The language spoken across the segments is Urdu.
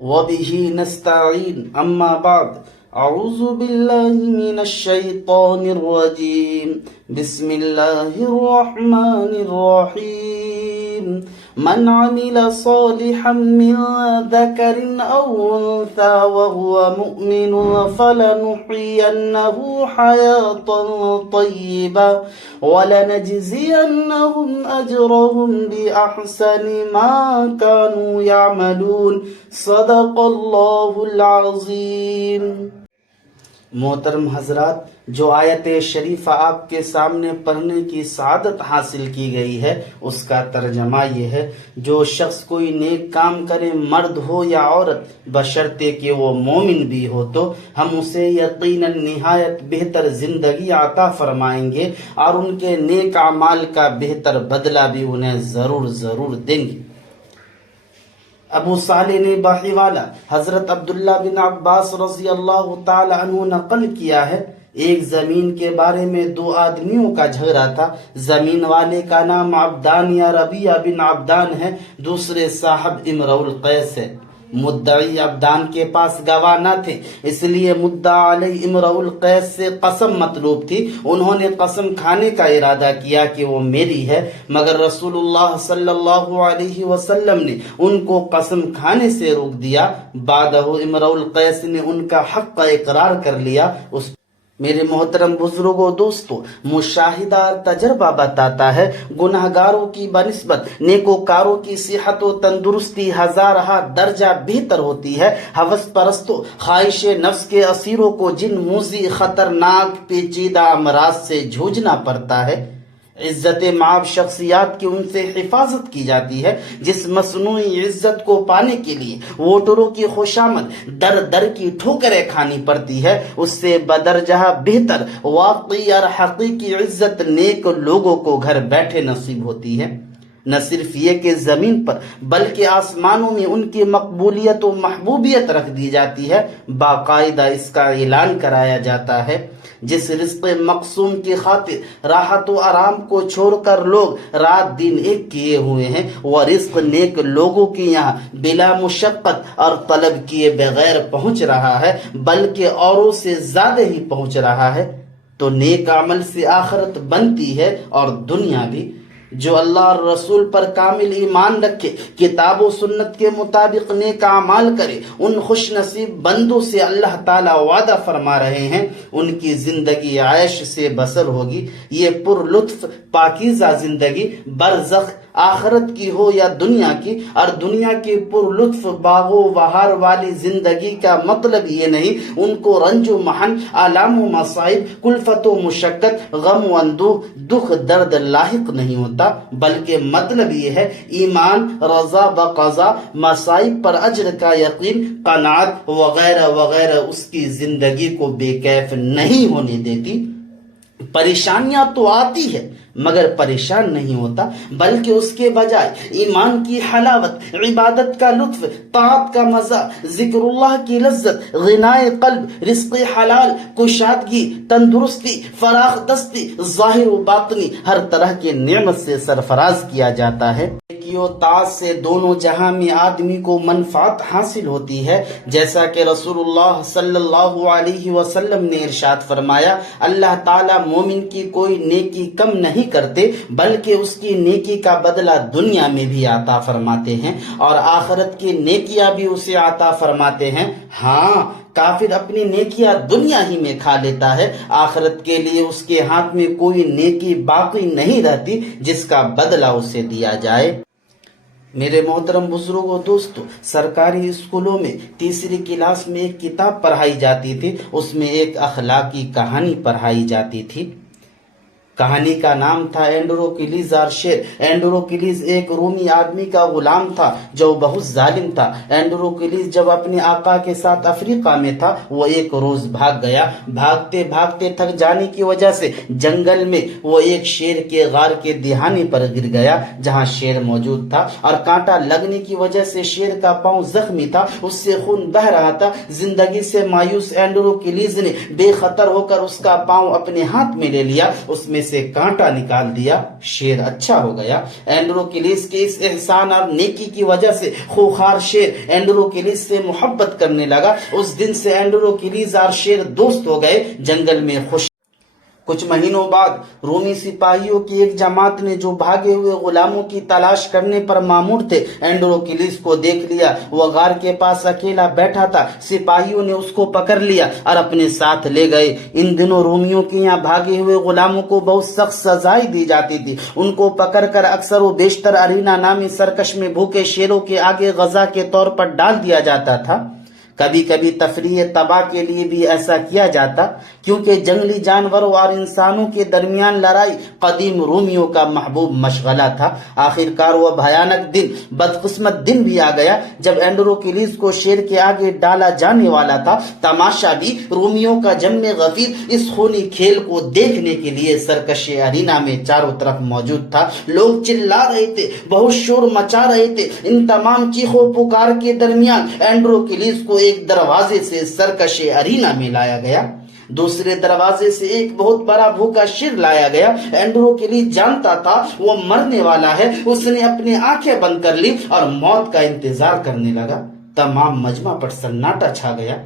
وبه نستعين. أما بعد، أعوذ بالله من الشيطان الرجيم. بسم الله الرحمن الرحيم. من عمل صالحا من ذكر أو أنثى وهو مؤمن فلنحيينه حياة طيبة ولنجزينهم أجرهم بأحسن ما كانوا يعملون. صدق الله العظيم. محترم حضرات، جو آیت شریفہ آپ کے سامنے پڑھنے کی سعادت حاصل کی گئی ہے، اس کا ترجمہ یہ ہے: جو شخص کوئی نیک کام کرے، مرد ہو یا عورت، بشرطے کہ وہ مومن بھی ہو، تو ہم اسے یقیناً نہایت بہتر زندگی عطا فرمائیں گے اور ان کے نیک اعمال کا بہتر بدلہ بھی انہیں ضرور دیں گے۔ ابو صالح نے باحی والا حضرت عبداللہ بن عباس رضی اللہ تعالی عنہ نقل کیا ہے، ایک زمین کے بارے میں دو آدمیوں کا جھگڑا تھا۔ زمین والے کا نام عبدان یا ربیہ بن عبدان ہے، دوسرے صاحب امرؤ القیس ہے۔ مدعی عبدان کے پاس گواہ نہ تھے، اس لیے مدعا علیہ امرؤ القیس سے قسم مطلوب تھی۔ انہوں نے قسم کھانے کا ارادہ کیا کہ وہ میری ہے، مگر رسول اللہ صلی اللہ علیہ وسلم نے ان کو قسم کھانے سے روک دیا۔ بعدہ امرؤ القیس نے ان کا حق کا اقرار کر لیا۔ میرے محترم بزرگوں، دوستو، مشاہدہ اور تجربہ بتاتا ہے گناہگاروں کی بنسبت نیکوکاروں کی صحت و تندرستی ہزارہ درجہ بہتر ہوتی ہے۔ ہوس پرستوں، خواہش نفس کے اسیروں کو جن موذی خطرناک پیچیدہ امراض سے جوجھنا پڑتا ہے، عزت مآب شخصیات کی ان سے حفاظت کی جاتی ہے جس مصنوعی عزت کو پانے کے لیے ووٹروں کی خوشامد در در کی ٹھوکریں کھانی پڑتی ہے، اس سے بدرجہ بہتر واقعی اور حقیقی عزت نیک لوگوں کو گھر بیٹھے نصیب ہوتی ہے۔ نہ صرف یہ کہ زمین پر بلکہ آسمانوں میں ان کی مقبولیت و محبوبیت رکھ دی جاتی ہے، باقاعدہ اس کا اعلان کرایا جاتا ہے: جس رزق مقسوم کی خاطر راحت و آرام کو چھوڑ کر لوگ رات دن ایک کیے ہوئے ہیں، وہ رزق نیک لوگوں کی یہاں بلا مشقت اور طلب کیے بغیر پہنچ رہا ہے، بلکہ اوروں سے زیادہ ہی پہنچ رہا ہے۔ تو نیک عمل سے آخرت بنتی ہے اور دنیا بھی۔ جو اللہ اور رسول پر کامل ایمان رکھے، کتاب و سنت کے مطابق نیک اعمال کرے، ان خوش نصیب بندوں سے اللہ تعالیٰ وعدہ فرما رہے ہیں ان کی زندگی عیش سے بسر ہوگی۔ یہ پر لطف پاکیزہ زندگی برزخ آخرت کی ہو یا دنیا کی، اور دنیا کی پر لطف باغ و بہار والی زندگی کا مطلب یہ نہیں ان کو رنج و محن، آلام و مصائب، کلفت و مشقت، غم و اندوہ، دکھ درد لاحق نہیں ہوتا، بلکہ مطلب یہ ہے ایمان، رضا بقضا، مصائب پر اجر کا یقین، قناعت وغیرہ وغیرہ اس کی زندگی کو بے کیف نہیں ہونے دیتی۔ پریشانیاں تو آتی ہے مگر پریشان نہیں ہوتا، بلکہ اس کے بجائے ایمان کی حلاوت، عبادت کا لطف، طاعت کا مزہ، ذکر اللہ کی لذت، غنائے قلب، رزق حلال، کشادگی، تندرستی، فراخ دستی، ظاہر و باطنی ہر طرح کی نعمت سے سرفراز کیا جاتا ہے۔ تاج سے دونوں جہاں میں آدمی کو منفعت حاصل ہوتی ہے، جیسا کہ رسول اللہ صلی اللہ علیہ وسلم نے ارشاد فرمایا: اللہ تعالیٰ مومن کی کوئی نیکی کم نہیں کرتے، بلکہ اس کی نیکی کا بدلہ دنیا میں بھی عطا فرماتے ہیں اور آخرت کی نیکیاں بھی اسے عطا فرماتے ہیں۔ ہاں، کافر اپنی نیکیاں دنیا ہی میں کھا لیتا ہے، آخرت کے لیے اس کے ہاتھ میں کوئی نیکی باقی نہیں رہتی جس کا بدلہ اسے دیا جائے۔ میرے محترم بزرگوں، دوستو، سرکاری اسکولوں میں تیسری کلاس میں ایک کتاب پڑھائی جاتی تھی، اس میں ایک اخلاقی کہانی پڑھائی جاتی تھی۔ کہانی کا نام تھا اینڈروکلیز اور شیر۔ اینڈروکلیز ایک رومی آدمی کا غلام تھا جو بہت ظالم تھا۔ اینڈروکلیز جب اپنے آقا کے ساتھ افریقہ میں تھا، وہ ایک روز بھاگ گیا۔ بھاگتے بھاگتے تھک جانے کی وجہ سے جنگل میں وہ ایک شیر کے غار کے دہانے پر گر گیا جہاں شیر موجود تھا، اور کانٹا لگنے کی وجہ سے شیر کا پاؤں زخمی تھا، اس سے خون بہہ رہا تھا۔ زندگی سے مایوس اینڈروکلیز نے بے خطر ہو کر اس کا پاؤں اپنے ہاتھ میں لے لیا، اس میں سے کانٹا نکال دیا، شیر اچھا ہو گیا۔ اینڈروکلیس کے اس احسان اور نیکی کی وجہ سے خوخار شیر اینڈروکلیس سے محبت کرنے لگا۔ اس دن سے اینڈروکلیس اور شیر دوست ہو گئے، جنگل میں خوش۔ کچھ مہینوں بعد رومی سپاہیوں کی ایک جماعت نے جو بھاگے ہوئے غلاموں کی تلاش کرنے پر مامور تھے، اینڈروکلیس کو دیکھ لیا۔ وہ غار کے پاس اکیلا بیٹھا تھا۔ سپاہیوں نے اس کو پکڑ لیا اور اپنے ساتھ لے گئے۔ ان دنوں رومیوں کے یہاں بھاگے ہوئے غلاموں کو بہت سخت سزائیں دی جاتی تھی۔ ان کو پکڑ کر اکثر و بیشتر ارینا نامی سرکش میں بھوکے شیروں کے آگے غذا کے طور پر ڈال دیا جاتا تھا۔ کبھی کبھی تفریح تباہ کے لیے بھی ایسا کیا جاتا، کیونکہ جنگلی جانوروں اور انسانوں کے درمیان لڑائی قدیم رومیوں کا محبوب مشغلہ تھا۔ آخرکار وہ بھیانک دن، بدقسمت دن بھی آ گیا جب اینڈروکلیس کو شیر کے آگے ڈالا جانے والا تھا۔ تماشا بھی رومیوں کا جم غفیر اس خونی کھیل کو دیکھنے کے لیے سرکش ارینا میں چاروں طرف موجود تھا۔ لوگ چلا رہے تھے، بہت شور مچا رہے تھے۔ ان تمام چیخوں پکار کے درمیان اینڈروکلیس کو ایک دروازے سے سرکش ارینا میں لایا گیا، دوسرے دروازے سے ایک بہت بڑا بھوکا شیر لایا گیا۔ اینڈروکلیس جانتا تھا وہ مرنے والا ہے۔ اس نے اپنی آنکھیں بند کر لی اور موت کا انتظار کرنے لگا۔ تمام مجمع پر سناٹا چھا گیا،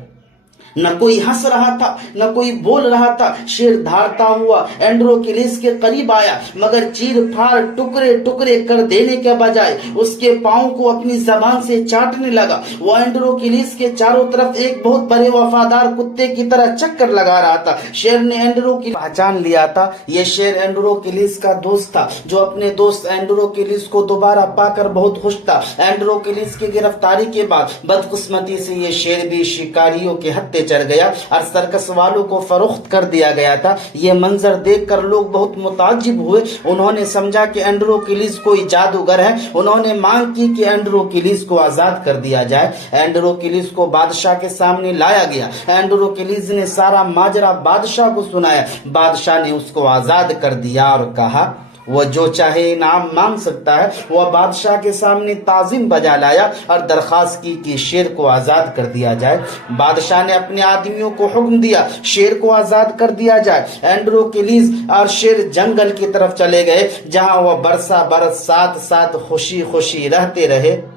نہ کوئی ہنس رہا تھا، نہ کوئی بول رہا تھا۔ شیر دھاڑتا ہوا اینڈروکلیس کے قریب آیا، مگر چیر پھاڑ ٹکڑے ٹکڑے کر دینے کے بجائے اس کے پاؤں کو اپنی زبان سے چاٹنے لگا۔ وہ اینڈروکلیس کے چاروں طرف ایک بہت بڑے وفادار کتے کی طرح چکر لگا رہا تھا۔ شیر نے اینڈروکلیس پہچان لیا تھا۔ یہ شیر اینڈروکلیس کا دوست تھا، جو اپنے دوست اینڈروکلیس کو دوبارہ پا کر بہت خوش تھا۔ اینڈروکلیس کی گرفتاری کے بعد بدقسمتی سے یہ شیر بھی شکاریوں کے ہتھے چڑھ گیا اور سرکس والوں کو فروخت کر دیا گیا تھا۔ یہ منظر دیکھ کر لوگ بہت متعجب ہوئے۔ انہوں نے سمجھا کہ اینڈروکلیس کوئی جادوگر ہے۔ انہوں نے مانگ کی کہ اینڈروکلیس کو آزاد کر دیا جائے۔ اینڈروکلیس کو بادشاہ کے سامنے لایا گیا۔ اینڈروکلیس نے سارا ماجرا بادشاہ کو سنایا۔ بادشاہ نے اس کو آزاد کر دیا اور کہا وہ جو چاہے انعام مانگ سکتا ہے۔ وہ بادشاہ کے سامنے تعظیم بجا لایا اور درخواست کی کہ شیر کو آزاد کر دیا جائے۔ بادشاہ نے اپنے آدمیوں کو حکم دیا شیر کو آزاد کر دیا جائے۔ اینڈروکلیس اور شیر جنگل کی طرف چلے گئے، جہاں وہ برسا برس ساتھ ساتھ خوشی خوشی رہتے رہے۔